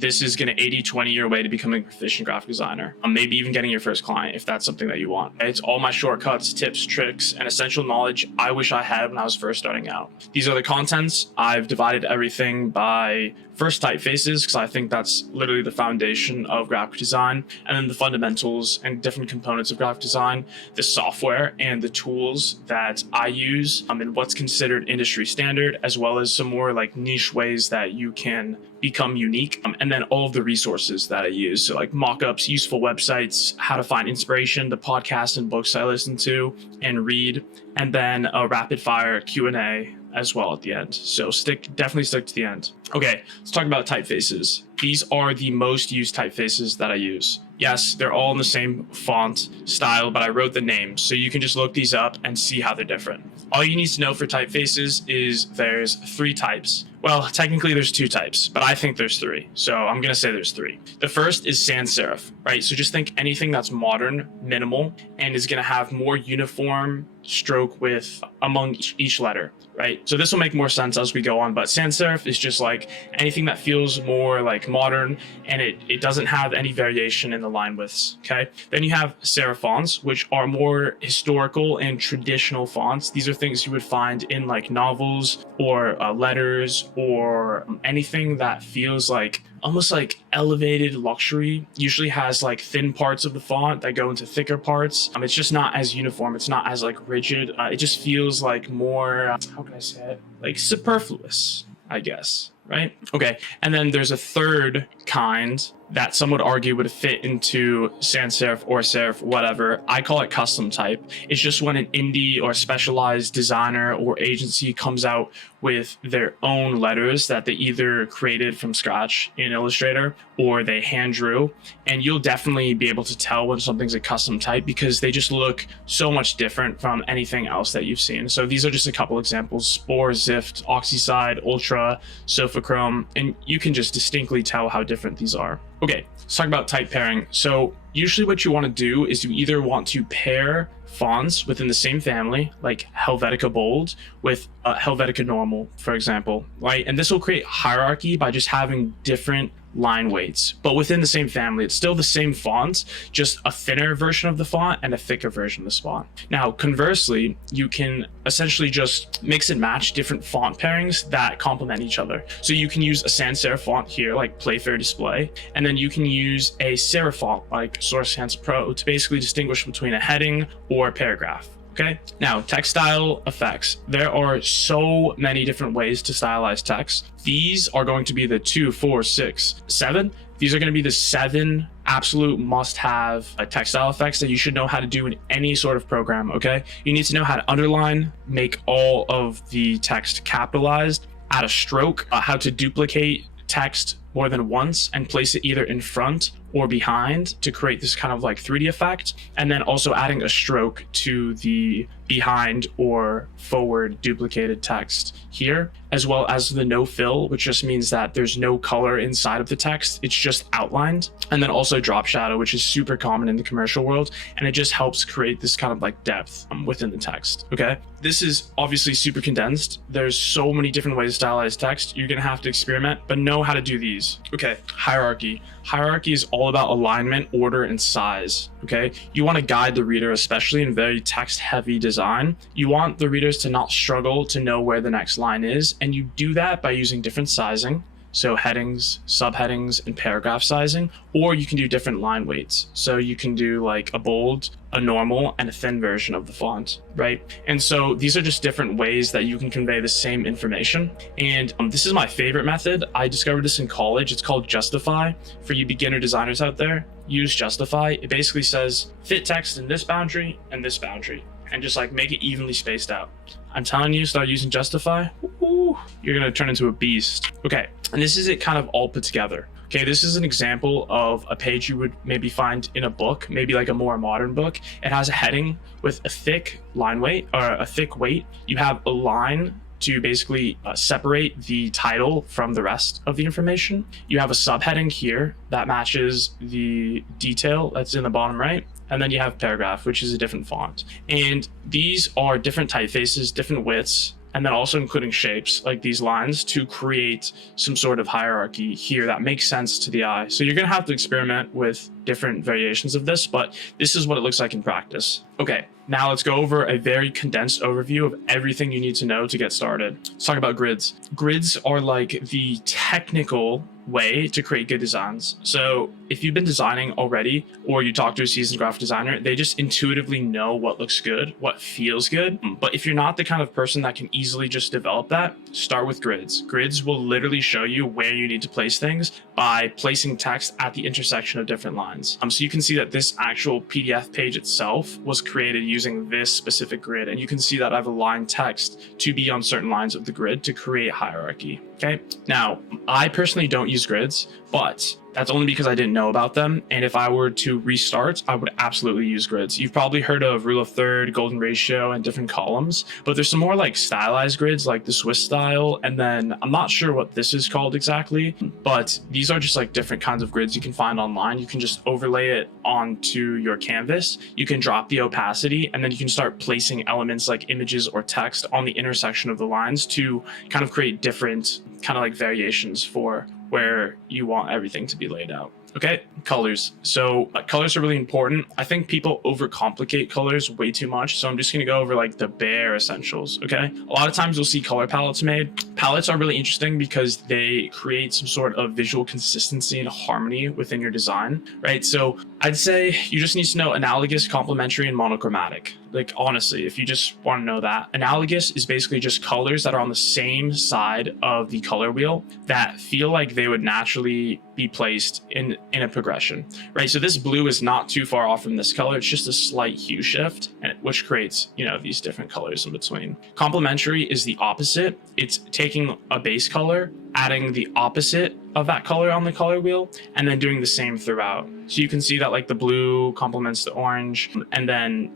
this is going to 80-20 your way to becoming a proficient graphic designer. Maybe even getting your first client if that's something that you want. It's all my shortcuts, tips, tricks, and essential knowledge I wish I had when I was first starting out. These are the contents. I've divided everything by first typefaces, because I think that's literally the foundation of graphic design, and then the fundamentals and different components of graphic design, the software and the tools that I use, and what's considered industry standard, as well as some more like niche ways that you can become unique, and then all of the resources that I use. So like mockups, useful websites, how to find inspiration, the podcasts and books I listen to and read, and then a rapid fire Q&A as well at the end. So definitely stick to the end. Okay, let's talk about typefaces. These are the most used typefaces that I use. Yes, they're all in the same font style, but I wrote the names, so you can just look these up and see how they're different. All you need to know for typefaces is there's 3 types. Well, technically there's 2 types, but I think there's 3. So I'm gonna say there's 3. The first is sans serif, right? So just think anything that's modern, minimal, and is gonna have more uniform stroke width among each letter, right? So this will make more sense as we go on, but sans serif is just like anything that feels more like modern, and it doesn't have any variation in the line widths, okay? Then you have serif fonts, which are more historical and traditional fonts. These are things you would find in like novels or letters, or anything that feels like almost like elevated luxury. Usually has like thin parts of the font that go into thicker parts. It's just not as uniform. It's not as like rigid. It just feels like more, how can I say it? Like superfluous, I guess, right? Okay, and then there's a third kind that some would argue would fit into sans serif or serif, whatever. I call it custom type. It's just when an indie or specialized designer or agency comes out with their own letters that they either created from scratch in Illustrator or they hand drew. And you'll definitely be able to tell when something's a custom type because they just look so much different from anything else that you've seen. So these are just a couple examples: Spore, Zift, Oxyside, Ultra, Sofachrome, and you can just distinctly tell how different these are. Okay, let's talk about type pairing. So usually what you want to do is you either want to pair fonts within the same family, like Helvetica Bold with Helvetica Normal, for example, right? And this will create hierarchy by just having different line weights, but within the same family. It's still the same font, just a thinner version of the font and a thicker version of the font. Now, conversely, you can essentially just mix and match different font pairings that complement each other. So you can use a sans serif font here, like Playfair Display, and then you can use a serif font like Source Sans Pro to basically distinguish between a heading or a paragraph. Okay, now textile effects. There are so many different ways to stylize text. These are going to be the 2, 4, 6, 7. These are going to be the 7 absolute must-have textile effects that you should know how to do in any sort of program, okay? You need to know how to underline, make all of the text capitalized, add a stroke, how to duplicate text more than once and place it either in front or behind to create this kind of like 3D effect, and then also adding a stroke to the behind or forward duplicated text here, as well as the no fill, which just means that there's no color inside of the text, it's just outlined, and then also drop shadow, which is super common in the commercial world, and it just helps create this kind of like depth within the text. Okay, this is obviously super condensed. There's so many different ways to stylize text. You're gonna have to experiment, but know how to do these. Okay, hierarchy. Hierarchy is all about alignment, order, and size. Okay, you want to guide the reader, especially in very text-heavy design. You want the readers to not struggle to know where the next line is, and you do that by using different sizing. So headings, subheadings, and paragraph sizing, or you can do different line weights. So you can do like a bold, a normal, and a thin version of the font, right? And so these are just different ways that you can convey the same information. And this is my favorite method. I discovered this in college. It's called Justify. For you beginner designers out there, use Justify. It basically says fit text in this boundary and this boundary, and just like make it evenly spaced out. I'm telling you, start using Justify. Ooh, you're gonna turn into a beast. Okay, and this is it kind of all put together. Okay, this is an example of a page you would maybe find in a book, maybe like a more modern book. It has a heading with a thick line weight, or a thick weight. You have a line to basically separate the title from the rest of the information. You have a subheading here that matches the detail that's in the bottom right. And then you have paragraph, which is a different font. And these are different typefaces, different widths, and then also including shapes like these lines to create some sort of hierarchy here that makes sense to the eye. So you're going to have to experiment with different variations of this, but this is what it looks like in practice. Okay, now let's go over a very condensed overview of everything you need to know to get started. Let's talk about grids. Grids are like the technical way to create good designs. So if you've been designing already, or you talk to a seasoned graphic designer, they just intuitively know what looks good, what feels good. But if you're not the kind of person that can easily just develop that, start with grids. Grids will literally show you where you need to place things by placing text at the intersection of different lines. So you can see that this actual PDF page itself was created using this specific grid. And you can see that I've aligned text to be on certain lines of the grid to create hierarchy. Okay. Now, I personally don't use grids, but that's only because I didn't know about them. And if I were to restart, I would absolutely use grids. You've probably heard of rule of third, golden ratio, and different columns, but there's some more like stylized grids like the Swiss style. And then I'm not sure what this is called exactly, but these are just like different kinds of grids you can find online. You can just overlay it onto your canvas. You can drop the opacity, and then you can start placing elements like images or text on the intersection of the lines to kind of create different kind of like variations for where you want everything to be laid out. Okay, colors. So colors are really important. I think people overcomplicate colors way too much. So I'm just going to go over like the bare essentials. Okay, a lot of times you'll see color palettes made. Palettes are really interesting because they create some sort of visual consistency and harmony within your design, right? So I'd say you just need to know analogous, complementary, and monochromatic. Like honestly, if you just want to know that, analogous is basically just colors that are on the same side of the color wheel that feel like they would naturally be placed in a progression, right? So this blue is not too far off from this color. It's just a slight hue shift, which creates, these different colors in between. Complementary is the opposite. It's taking a base color, adding the opposite of that color on the color wheel, and then doing the same throughout. So you can see that like the blue complements the orange, and then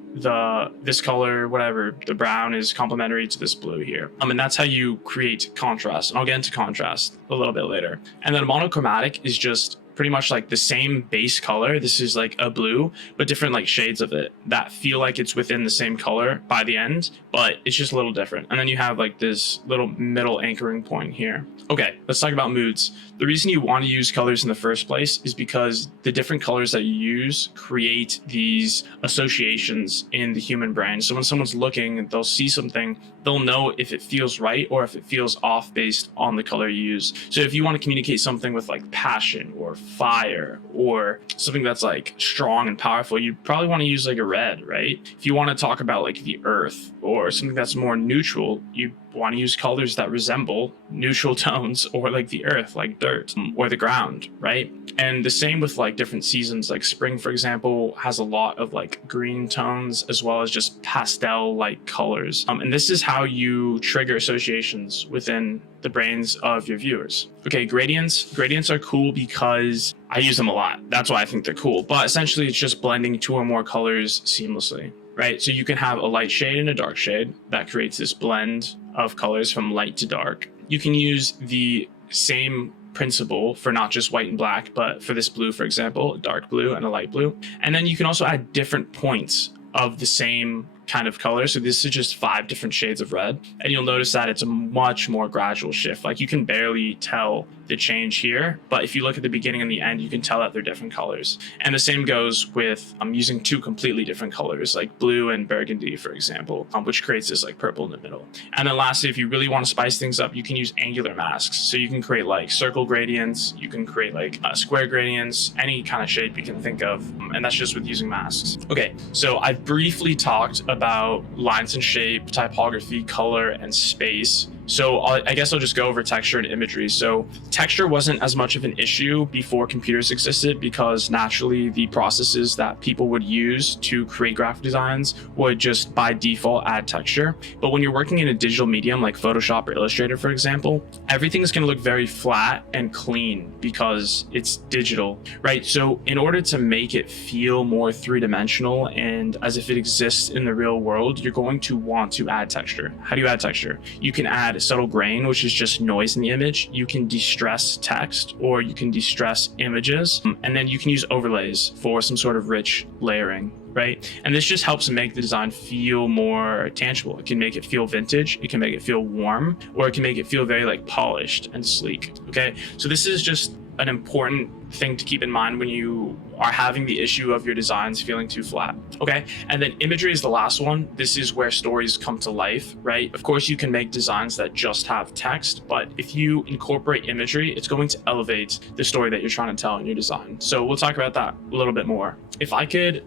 this color, whatever, the brown is complementary to this blue here. And that's how you create contrast. And I'll get into contrast a little bit later. And then monochromatic is just pretty much like the same base color. This is like a blue, but different like shades of it that feel like it's within the same color by the end, but it's just a little different. And then you have like this little middle anchoring point here. Okay, let's talk about moods. The reason you want to use colors in the first place is because the different colors that you use create these associations in the human brain. So when someone's looking, they'll see something, they'll know if it feels right or if it feels off based on the color you use. So if you want to communicate something with like passion or fire or something that's like strong and powerful, you probably want to use like a red, right? If you want to talk about like the earth or something that's more neutral, you want to use colors that resemble neutral tones or like the earth, like dirt or the ground, right? And the same with like different seasons, like spring, for example, has a lot of like green tones as well as just pastel like colors. And this is how you trigger associations within the brains of your viewers. Okay, gradients. Gradients are cool because I use them a lot. That's why I think they're cool. But essentially it's just blending two or more colors seamlessly, right? So you can have a light shade and a dark shade that creates this blend of colors from light to dark. You can use the same principle for not just white and black, but for this blue, for example, a dark blue and a light blue. And then you can also add different points of the same kind of color. So this is just 5 different shades of red. And you'll notice that it's a much more gradual shift. Like you can barely tell the change here, but if you look at the beginning and the end, you can tell that they're different colors. And the same goes with using 2 completely different colors, like blue and burgundy, for example, which creates this like purple in the middle. And then lastly, if you really want to spice things up, you can use angular masks. So you can create like circle gradients, you can create like square gradients, any kind of shape you can think of. And that's just with using masks. Okay, so I've briefly talked about lines and shape, typography, color, and space. So I guess I'll just go over texture and imagery. So texture wasn't as much of an issue before computers existed because naturally the processes that people would use to create graphic designs would just by default add texture. But when you're working in a digital medium like Photoshop or Illustrator, for example, everything is going to look very flat and clean because it's digital, right? So in order to make it feel more three-dimensional and as if it exists in the real world, you're going to want to add texture. How do you add texture? You can add subtle grain, which is just noise in the image. You can de-stress text or you can de-stress images. And then you can use overlays for some sort of rich layering. right? And this just helps make the design feel more tangible. It can make it feel vintage, it can make it feel warm, or it can make it feel very like polished and sleek, okay? So this is just an important thing to keep in mind when you are having the issue of your designs feeling too flat, okay? And then imagery is the last one. This is where stories come to life, right? Of course, you can make designs that just have text, but if you incorporate imagery, it's going to elevate the story that you're trying to tell in your design. So we'll talk about that a little bit more. If I could,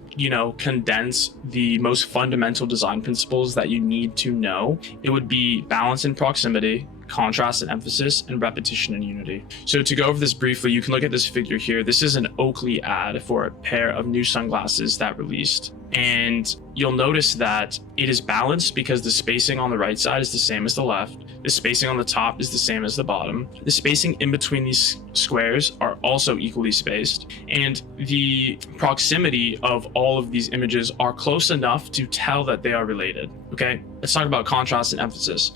condense the most fundamental design principles that you need to know, it would be balance and proximity, contrast and emphasis, and repetition and unity. So to go over this briefly, you can look at this figure here. This is an Oakley ad for a pair of new sunglasses that released. And you'll notice that it is balanced because the spacing on the right side is the same as the left. The spacing on the top is the same as the bottom. The spacing in between these squares are also equally spaced. And the proximity of all of these images are close enough to tell that they are related. Okay, let's talk about contrast and emphasis.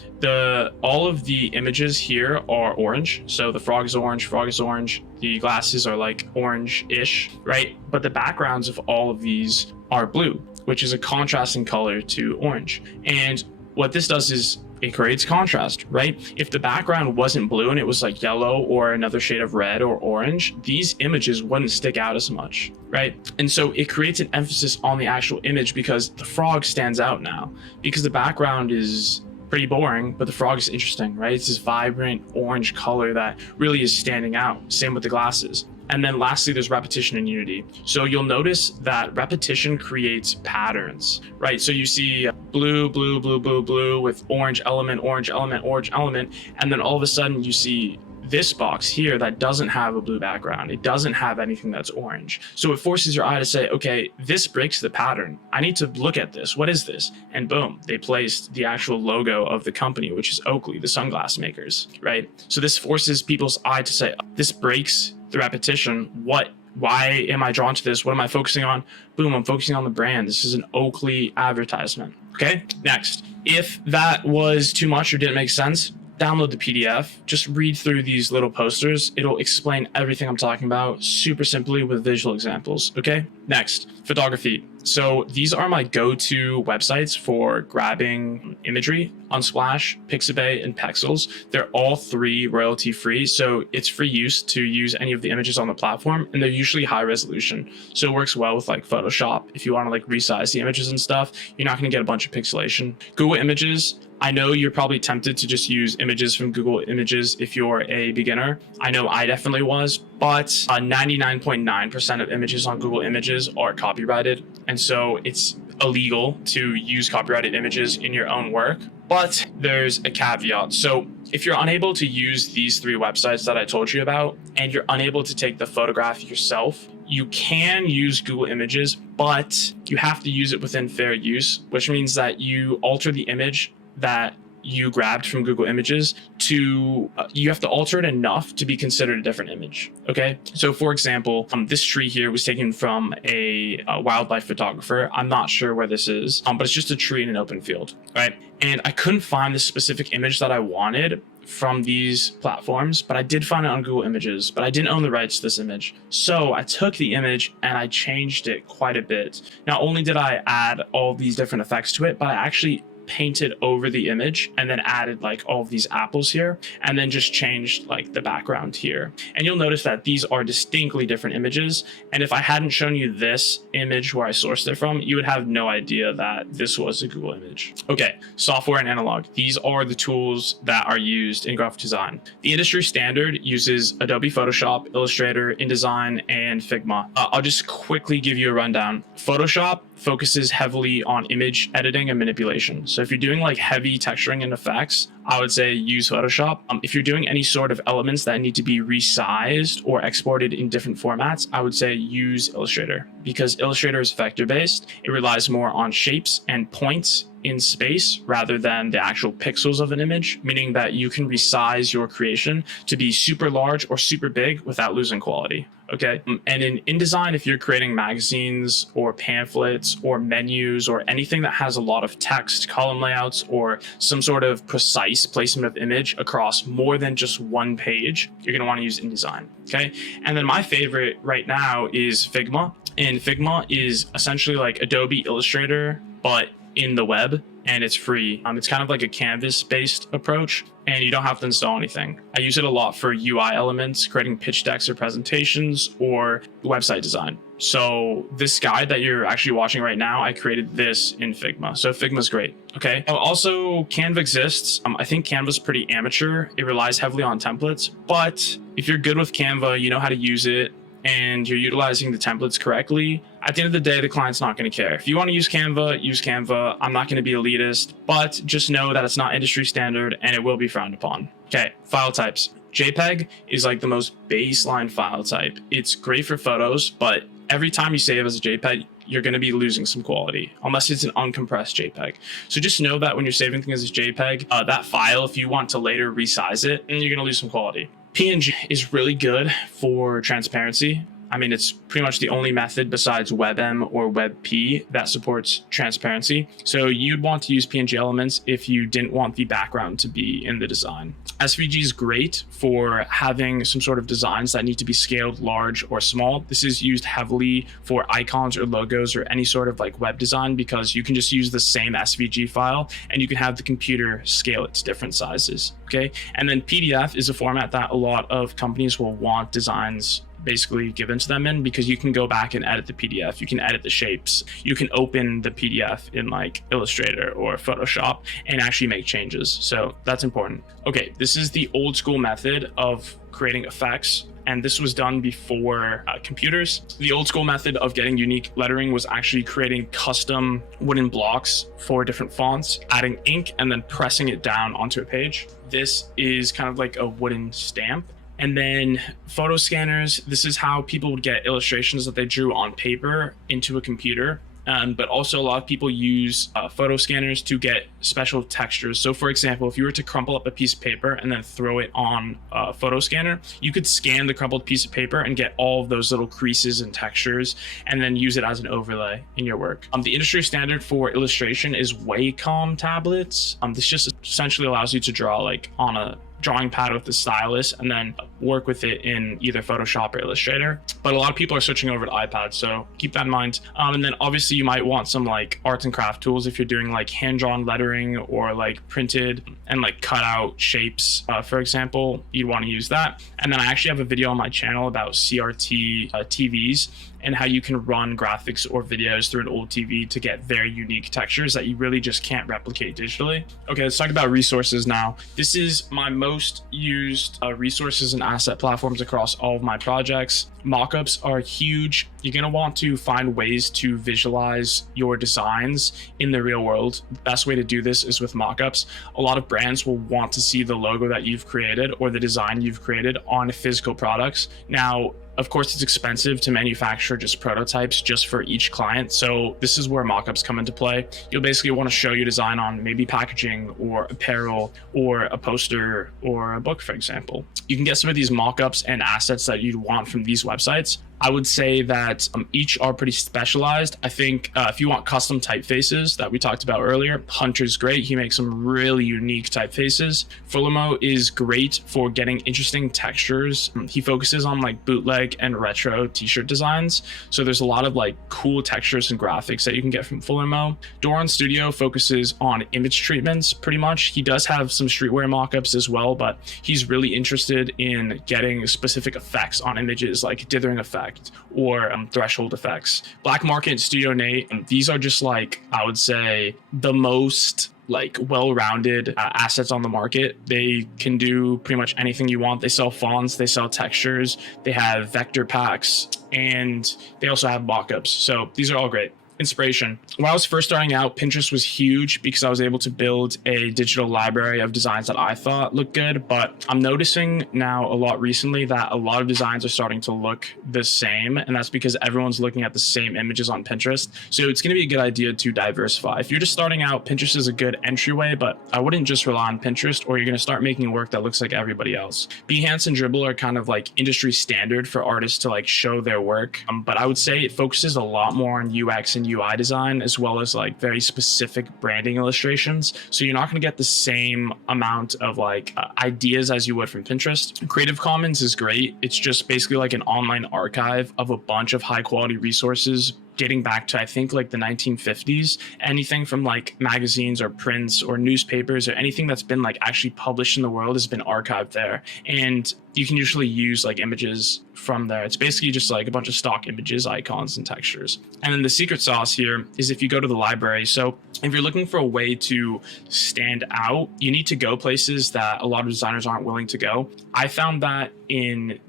All of the images here are orange. So the frog is orange, the glasses are like orange-ish, right? But the backgrounds of all of these are blue, which is a contrasting color to orange. And what this does is it creates contrast, right? If the background wasn't blue and it was like yellow or another shade of red or orange, these images wouldn't stick out as much, right? And so it creates an emphasis on the actual image because the frog stands out now, because the background is pretty boring, but the frog is interesting, right? It's this vibrant orange color that really is standing out. Same with the glasses. And then lastly, there's repetition and unity. So you'll notice that repetition creates patterns, right? So you see blue, blue, blue, blue, blue with orange element, orange element, orange element. And then all of a sudden you see this box here that doesn't have a blue background. It doesn't have anything that's orange. So it forces your eye to say, okay, this breaks the pattern. I need to look at this. What is this? And boom, they placed the actual logo of the company, which is Oakley, the sunglass makers, right? So this forces people's eye to say, this breaks the repetition. Why am I drawn to this? What am I focusing on? Boom, I'm focusing on the brand. This is an Oakley advertisement. Okay, next. If that was too much or didn't make sense, download the PDF, just read through these little posters. It'll explain everything I'm talking about super simply with visual examples, okay? Next, photography. So these are my go-to websites for grabbing imagery: Unsplash, Pixabay, and Pexels. They're all three royalty free, so it's free use to use any of the images on the platform, and they're usually high resolution. So it works well with like Photoshop. If you want to like resize the images and stuff, you're not going to get a bunch of pixelation. Google Images. I know you're probably tempted to just use images from Google Images if you're a beginner. I know I definitely was, but 99.9% of images on Google Images are copyrighted. And so it's illegal to use copyrighted images in your own work. But there's a caveat. So if you're unable to use these three websites that I told you about, and you're unable to take the photograph yourself, you can use Google Images, but you have to use it within fair use, which means that you alter the image that you grabbed from Google Images to, you have to alter it enough to be considered a different image, okay? So for example, this tree here was taken from a wildlife photographer. I'm not sure where this is, but it's just a tree in an open field, right? And I couldn't find the specific image that I wanted from these platforms, but I did find it on Google Images, but I didn't own the rights to this image. So I took the image and I changed it quite a bit. Not only did I add all these different effects to it, but I actually painted over the image and then added like all of these apples here, and then just changed like the background here. And you'll notice that these are distinctly different images. And if I hadn't shown you this image where I sourced it from, you would have no idea that this was a Google image. Okay, software and analog. These are the tools that are used in graphic design. The industry standard uses Adobe Photoshop, Illustrator, InDesign, and Figma. I'll just quickly give you a rundown. Photoshop focuses heavily on image editing and manipulation. So if you're doing like heavy texturing and effects, I would say use Photoshop. If you're doing any sort of elements that need to be resized or exported in different formats, I would say use Illustrator, because Illustrator is vector-based. It relies more on shapes and points in space rather than the actual pixels of an image, meaning that you can resize your creation to be super large or super big without losing quality. Okay. And in InDesign, if you're creating magazines or pamphlets or menus or anything that has a lot of text, column layouts, or some sort of precise placement of image across more than just one page, you're going to want to use InDesign. Okay. And then my favorite right now is Figma. And Figma is essentially like Adobe Illustrator, but in the web, and it's free. It's kind of like a canvas-based approach, and you don't have to install anything. I use it a lot for UI elements, creating pitch decks or presentations, or website design. So this guide that you're actually watching right now, I created this in Figma. So Figma's great, okay? Also, Canva exists. I think Canva's pretty amateur. It relies heavily on templates, but if you're good with Canva, you know how to use it, and you're utilizing the templates correctly, at the end of the day, the client's not going to care. If you want to use Canva. I'm not going to be elitist, but just know that it's not industry standard and it will be frowned upon. Okay, file types. JPEG is like the most baseline file type. It's great for photos, but every time you save as a JPEG, you're going to be losing some quality unless it's an uncompressed JPEG. So just know that when you're saving things as a JPEG, that file, if you want to later resize it, you're going to lose some quality. PNG is really good for transparency. I mean, it's pretty much the only method besides WebM or WebP that supports transparency. So you'd want to use PNG elements if you didn't want the background to be in the design. SVG is great for having some sort of designs that need to be scaled large or small. This is used heavily for icons or logos or any sort of like web design, because you can just use the same SVG file and you can have the computer scale it to different sizes, okay? And then PDF is a format that a lot of companies will want designs basically given to them in, because you can go back and edit the PDF, you can edit the shapes, you can open the PDF in like Illustrator or Photoshop and actually make changes. So that's important. Okay, this is the old school method of creating effects, and this was done before computers. The old school method of getting unique lettering was actually creating custom wooden blocks for different fonts, adding ink, and then pressing it down onto a page. This is kind of like a wooden stamp. And then photo scanners, this is how people would get illustrations that they drew on paper into a computer. But also a lot of people use photo scanners to get special textures. So for example, if you were to crumple up a piece of paper and then throw it on a photo scanner, you could scan the crumpled piece of paper and get all of those little creases and textures and then use it as an overlay in your work. The industry standard for illustration is Wacom tablets. This just essentially allows you to draw like on a drawing pad with the stylus and then work with it in either Photoshop or Illustrator. But a lot of people are switching over to iPad, so keep that in mind. And then obviously you might want some like arts and craft tools if you're doing like hand-drawn lettering or like printed and like cut out shapes, for example, you'd want to use that. And then I actually have a video on my channel about CRT TVs and how you can run graphics or videos through an old TV to get very unique textures that you really just can't replicate digitally. Okay, let's talk about resources now. This is my most used resources and asset platforms across all of my projects. Mockups are huge. You're going to want to find ways to visualize your designs in the real world. The best way to do this is with mockups. A lot of brands will want to see the logo that you've created or the design you've created on physical products. Now, of course, it's expensive to manufacture just prototypes just for each client. So this is where mockups come into play. You'll basically want to show your design on maybe packaging or apparel or a poster or a book, for example. You can get some of these mockups and assets that you'd want from these websites. I would say that each are pretty specialized. I think if you want custom typefaces that we talked about earlier, Hunter's great. He makes some really unique typefaces. Fullermo is great for getting interesting textures. He focuses on like bootleg and retro t-shirt designs. So there's a lot of like cool textures and graphics that you can get from Fullermo. Doron Studio focuses on image treatments pretty much. He does have some streetwear mockups as well, but he's really interested in getting specific effects on images like dithering effect or threshold effects. Black Market and Studio Nate, these are just like, I would say, the most like well-rounded assets on the market. They can do pretty much anything you want. They sell fonts, they sell textures, they have vector packs, and they also have mockups. So these are all great. Inspiration. When I was first starting out, Pinterest was huge because I was able to build a digital library of designs that I thought looked good. But I'm noticing now a lot recently that a lot of designs are starting to look the same. And that's because everyone's looking at the same images on Pinterest. So it's going to be a good idea to diversify. If you're just starting out, Pinterest is a good entryway, but I wouldn't just rely on Pinterest or you're going to start making work that looks like everybody else. Behance and Dribbble are kind of like industry standard for artists to like show their work. But I would say it focuses a lot more on UX and UI design, as well as like very specific branding illustrations. So you're not going to get the same amount of like ideas as you would from Pinterest. Creative Commons is great. It's just basically like an online archive of a bunch of high quality resources dating back to, I think, like the 1950s. Anything from like magazines or prints or newspapers or anything that's been like actually published in the world has been archived there. And you can usually use like images from there. It's basically just like a bunch of stock images, icons, and textures. And then the secret sauce here is if you go to the library. So if you're looking for a way to stand out, you need to go places that a lot of designers aren't willing to go. I found that in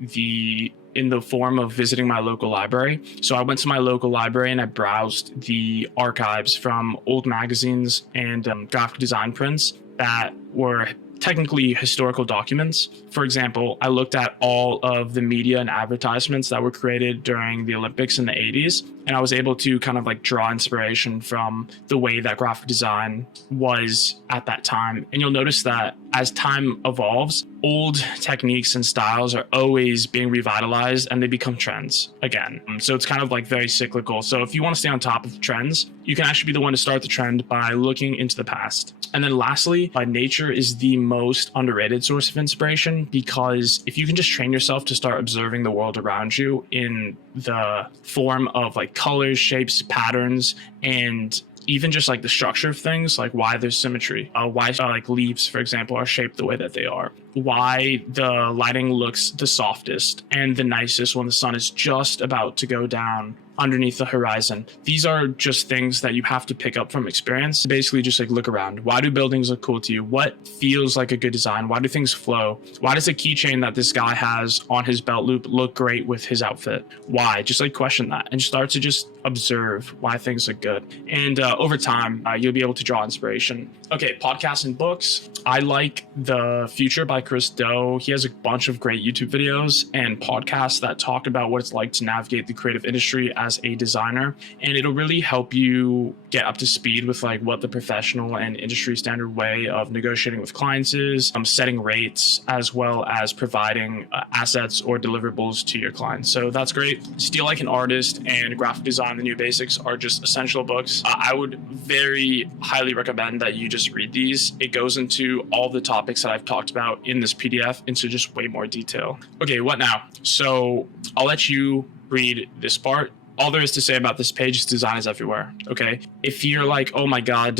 the form of visiting my local library. So I went to my local library and I browsed the archives from old magazines and graphic design prints that were technically historical documents. For example, I looked at all of the media and advertisements that were created during the Olympics in the 80s, and I was able to kind of like draw inspiration from the way that graphic design was at that time. And you'll notice that as time evolves, old techniques and styles are always being revitalized and they become trends again. So it's kind of like very cyclical. So if you want to stay on top of trends, you can actually be the one to start the trend by looking into the past. And then lastly, nature is the most underrated source of inspiration, because if you can just train yourself to start observing the world around you in the form of like colors, shapes, patterns, and even just like the structure of things, like why there's symmetry, why like leaves, for example, are shaped the way that they are, why the lighting looks the softest and the nicest when the sun is just about to go down underneath the horizon. These are just things that you have to pick up from experience. Basically just like look around. Why do buildings look cool to you? What feels like a good design? Why do things flow? Why does the keychain that this guy has on his belt loop look great with his outfit? Why? Just like question that and start to just observe why things look good. And over time, you'll be able to draw inspiration. Okay, podcasts and books. I like The Future by Chris Do. He has a bunch of great YouTube videos and podcasts that talk about what it's like to navigate the creative industry as a designer, and it'll really help you get up to speed with like what the professional and industry standard way of negotiating with clients is, setting rates, as well as providing assets or deliverables to your clients. So that's great. Steal Like an Artist and Graphic Design: The New Basics are just essential books. I would very highly recommend that you just read these. It goes into all the topics that I've talked about in this PDF into just way more detail. Okay, what now? So I'll let you read this part. All there is to say about this page is design is everywhere. Okay. If you're like, oh my God,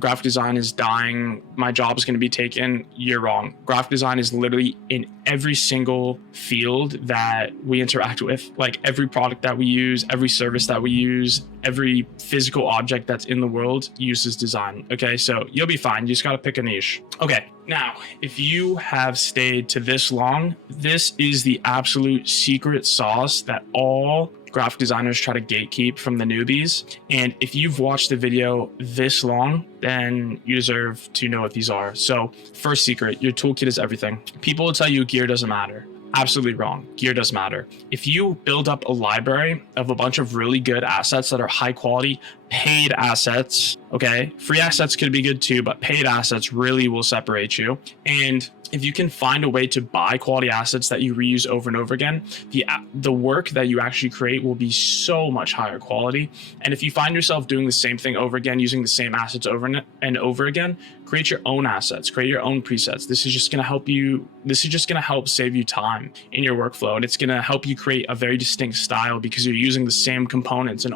graphic design is dying, my job is going to be taken, you're wrong. Graphic design is literally in every single field that we interact with. Like every product that we use, every service that we use, every physical object that's in the world uses design. Okay. So you'll be fine. You just got to pick a niche. Okay. Now, if you have stayed to this long, this is the absolute secret sauce that all graphic designers try to gatekeep from the newbies. And if you've watched the video this long, then you deserve to know what these are. So first secret, your toolkit is everything. People will tell you gear doesn't matter. Absolutely wrong. Gear does matter. If you build up a library of a bunch of really good assets that are high quality, paid assets, okay? Free assets could be good too, but paid assets really will separate you. And if you can find a way to buy quality assets that you reuse over and over again, the work that you actually create will be so much higher quality. And if you find yourself doing the same thing over again, using the same assets over and over again, create your own assets, create your own presets. This is just going to help you. This is just going to help save you time in your workflow. And it's going to help you create a very distinct style because you're using the same components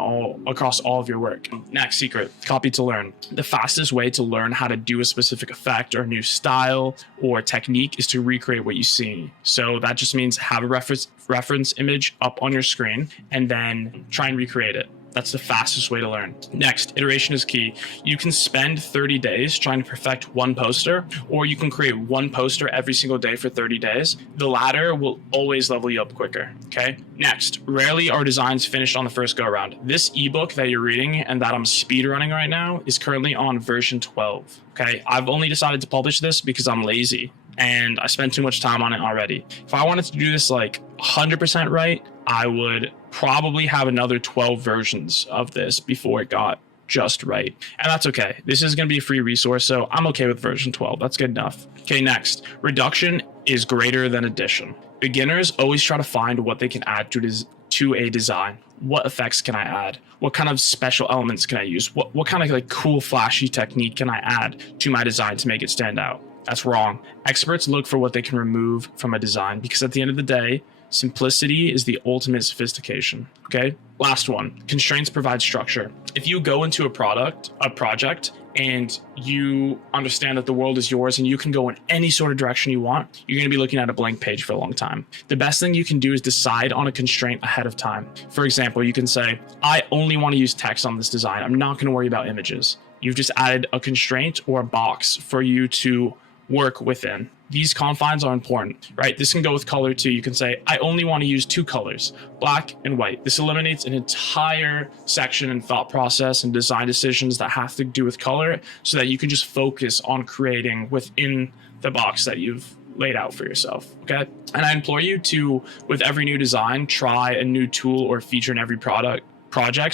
across all of your work. Next secret, copy to learn. The fastest way to learn how to do a specific effect or new style or technique is to recreate what you see. So that just means have a reference image up on your screen and then try and recreate it. That's the fastest way to learn. Next, iteration is key. You can spend 30 days trying to perfect one poster, or you can create one poster every single day for 30 days. The latter will always level you up quicker, okay? Next, rarely are designs finished on the first go around. This ebook that you're reading and that I'm speed running right now is currently on version 12, okay? I've only decided to publish this because I'm lazy and I spent too much time on it already. If I wanted to do this like 100% right, I would probably have another 12 versions of this before it got just right. And that's okay. This is going to be a free resource, so I'm okay with version 12. That's good enough. Okay, next. Reduction is greater than addition. Beginners always try to find what they can add to a design. what effects can I add? What kind of special elements can I use? What kind of like cool flashy technique can I add to my design to make it stand out? That's wrong. Experts look for what they can remove from a design, because at the end of the day, simplicity is the ultimate sophistication. Okay. Last one, constraints provide structure. If you go into a project, and you understand that the world is yours and you can go in any sort of direction you want, you're going to be looking at a blank page for a long time. The best thing you can do is decide on a constraint ahead of time. For example, you can say, I only want to use text on this design. I'm not going to worry about images. You've just added a constraint or a box for you to work within. These confines are important, right? This can go with color too. You can say, I only want to use 2 colors, black and white. This eliminates an entire section and thought process and design decisions that have to do with color, so that you can just focus on creating within the box that you've laid out for yourself. Okay. And I implore you to, with every new design, try a new tool or feature in every project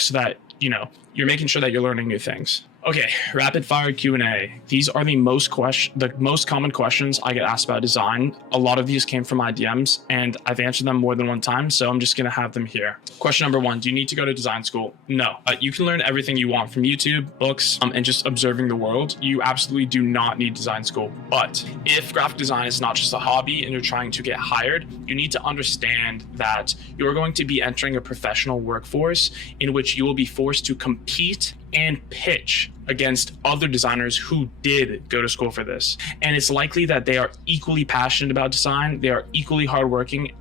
so that, you're making sure that you're learning new things. Okay, rapid fire Q&A. These are the most common questions I get asked about design. A lot of these came from my DMs and I've answered them more than one time, so I'm just gonna have them here. Question number 1, do you need to go to design school? No, you can learn everything you want from YouTube, books, and just observing the world. You absolutely do not need design school. But if graphic design is not just a hobby and you're trying to get hired, you need to understand that you're going to be entering a professional workforce in which you will be forced to compete and pitch against other designers who did go to school for this. And it's likely that they are equally passionate about design, they are equally hardworking,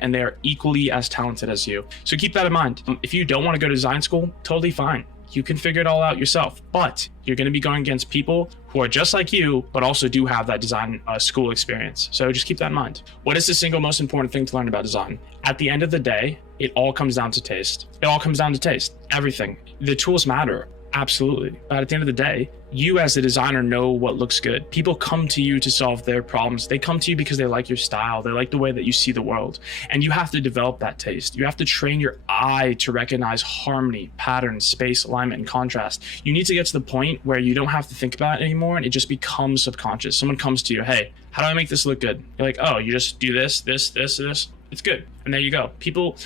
and they are equally as talented as you. So keep that in mind. If you don't want to go to design school, totally fine. You can figure it all out yourself, but you're going to be going against people who are just like you, but also do have that design school experience. So just keep that in mind. What is the single most important thing to learn about design? At the end of the day, it all comes down to taste. It all comes down to taste. Everything. The tools matter. Absolutely. But at the end of the day, you as a designer know what looks good. People come to you to solve their problems. They come to you because they like your style. They like the way that you see the world. And you have to develop that taste. You have to train your eye to recognize harmony, pattern, space, alignment, and contrast. You need to get to the point where you don't have to think about it anymore and it just becomes subconscious. Someone comes to you, hey, how do I make this look good? You're like, oh, you just do this. It's good. And there you go. People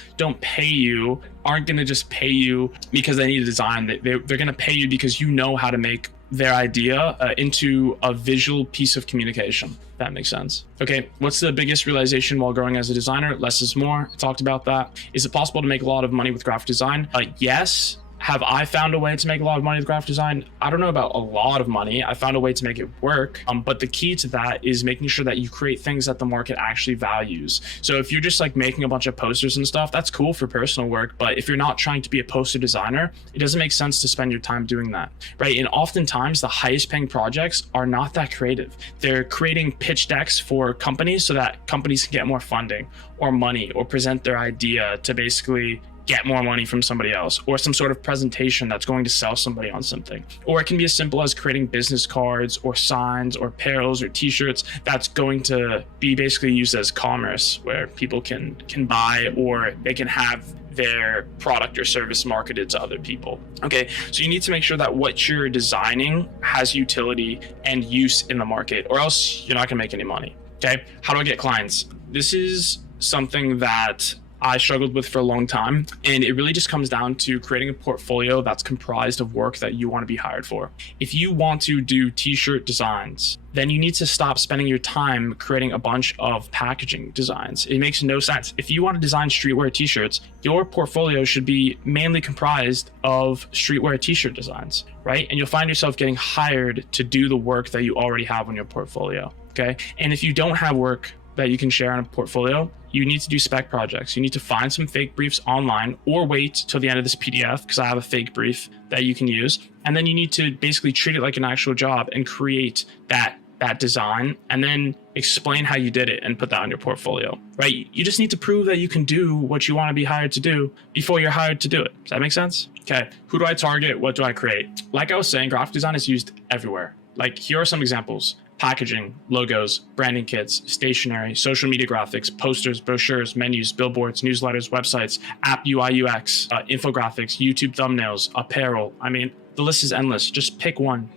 aren't going to just pay you because they need a design. They're going to pay you because you know how to make their idea into a visual piece of communication. If that makes sense. Okay, what's the biggest realization while growing as a designer? Less is more. I talked about that. Is it possible to make a lot of money with graphic design? Yes. Have I found a way to make a lot of money with graphic design? I don't know about a lot of money. I found a way to make it work. But the key to that is making sure that you create things that the market actually values. So if you're just like making a bunch of posters and stuff, that's cool for personal work. But if you're not trying to be a poster designer, it doesn't make sense to spend your time doing that, right? And oftentimes the highest paying projects are not that creative. They're creating pitch decks for companies so that companies can get more funding or money or present their idea to basically get more money from somebody else, or some sort of presentation that's going to sell somebody on something. Or it can be as simple as creating business cards or signs or apparels or t-shirts that's going to be basically used as commerce, where people can buy, or they can have their product or service marketed to other people. Okay, so you need to make sure that what you're designing has utility and use in the market, or else you're not gonna make any money. Okay, how do I get clients? This is something that I struggled with for a long time, and it really just comes down to creating a portfolio that's comprised of work that you want to be hired for. If you want to do t-shirt designs, then you need to stop spending your time creating a bunch of packaging designs. It makes no sense. If you want to design streetwear t-shirts, your portfolio should be mainly comprised of streetwear t-shirt designs, right? And you'll find yourself getting hired to do the work that you already have on your portfolio, okay? And if you don't have work that you can share on a portfolio, you need to do spec projects. You need to find some fake briefs online, or wait till the end of this PDF, because I have a fake brief that you can use. And then you need to basically treat it like an actual job and create that design, and then explain how you did it and put that on your portfolio, right? You just need to prove that you can do what you want to be hired to do before you're hired to do it. Does that make sense? Okay, who do I target? What do I create? Like I was saying, graphic design is used everywhere. Like, here are some examples: packaging, logos, branding kits, stationery, social media graphics, posters, brochures, menus, billboards, newsletters, websites, app UI UX, infographics, YouTube thumbnails, apparel. I mean, the list is endless. Just pick one.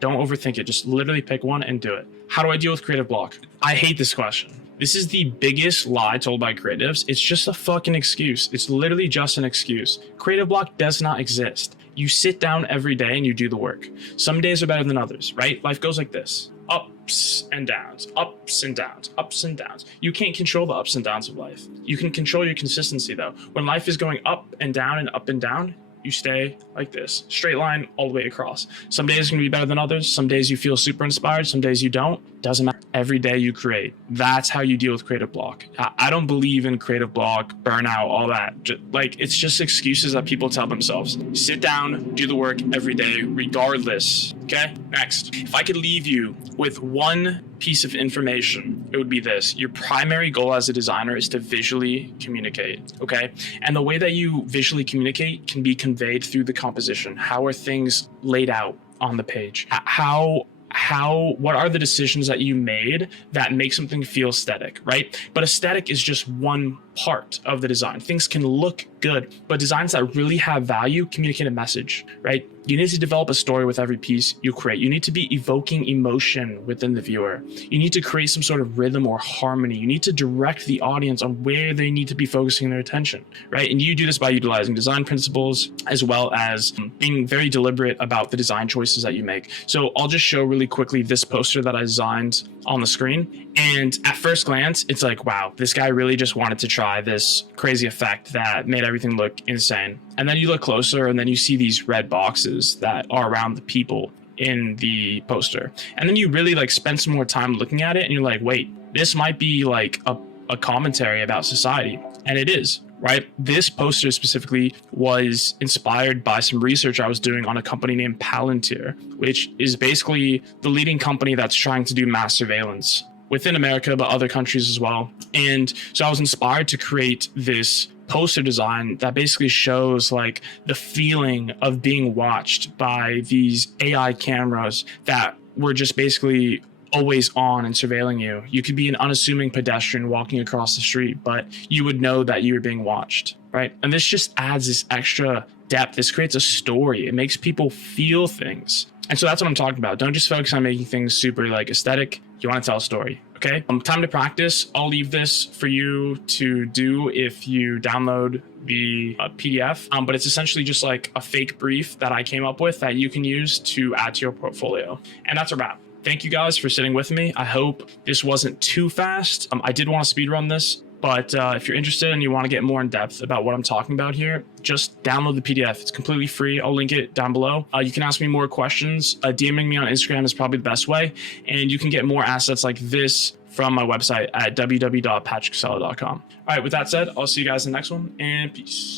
Don't overthink it. Just literally pick one and do it. How do I deal with creative block? I hate this question. This is the biggest lie told by creatives. It's just a fucking excuse. It's literally just an excuse. Creative block does not exist. You sit down every day and you do the work. Some days are better than others, right? Life goes like this. Ups and downs, ups and downs, ups and downs. You can't control the ups and downs of life. You can control your consistency though. When life is going up and down, you stay like this, straight line all the way across. Some days are gonna be better than others. Some days you feel super inspired, some days you don't. Doesn't matter. Every day you create. That's how you deal with creative block. I don't believe in creative block, burnout, all that. It's just excuses that people tell themselves. Sit down, do the work every day, regardless. Okay, next. If I could leave you with one piece of information, it would be this. Your primary goal as a designer is to visually communicate, okay? And the way that you visually communicate can be conveyed through the composition. How are things laid out on the page? What are the decisions that you made that make something feel aesthetic, right? But aesthetic is just one part of the design. Things can look good, but designs that really have value communicate a message, right? You need to develop a story with every piece you create. You need to be evoking emotion within the viewer. You need to create some sort of rhythm or harmony. You need to direct the audience on where they need to be focusing their attention, right? And you do this by utilizing design principles as well as being very deliberate about the design choices that you make. So I'll just show really quickly this poster that I designed on the screen. And at first glance, it's like, wow, this guy really just wanted to try this crazy effect that made everything look insane. And then you look closer and then you see these red boxes that are around the people in the poster. And then you really spend some more time looking at it and you're like, wait, this might be like a commentary about society. And it is, right? This poster specifically was inspired by some research I was doing on a company named Palantir, which is basically the leading company that's trying to do mass surveillance within America, but other countries as well. And so I was inspired to create this poster design that basically shows the feeling of being watched by these AI cameras that were just basically always on and surveilling you. You could be an unassuming pedestrian walking across the street, but you would know that you were being watched, right? And this just adds this extra depth. This creates a story. It makes people feel things. And so that's what I'm talking about. Don't just focus on making things super aesthetic. You want to tell a story, okay? Time to practice. I'll leave this for you to do if you download the PDF, but it's essentially just a fake brief that I came up with that you can use to add to your portfolio. And that's a wrap. Thank you guys for sitting with me. I hope this wasn't too fast. I did want to speedrun this, but if you're interested and you want to get more in depth about what I'm talking about here, just download the PDF. It's completely free. I'll link it down below. You can ask me more questions. DMing me on Instagram is probably the best way. And you can get more assets like this from my website at www.patrickcasella.com. All right, with that said, I'll see you guys in the next one, and peace.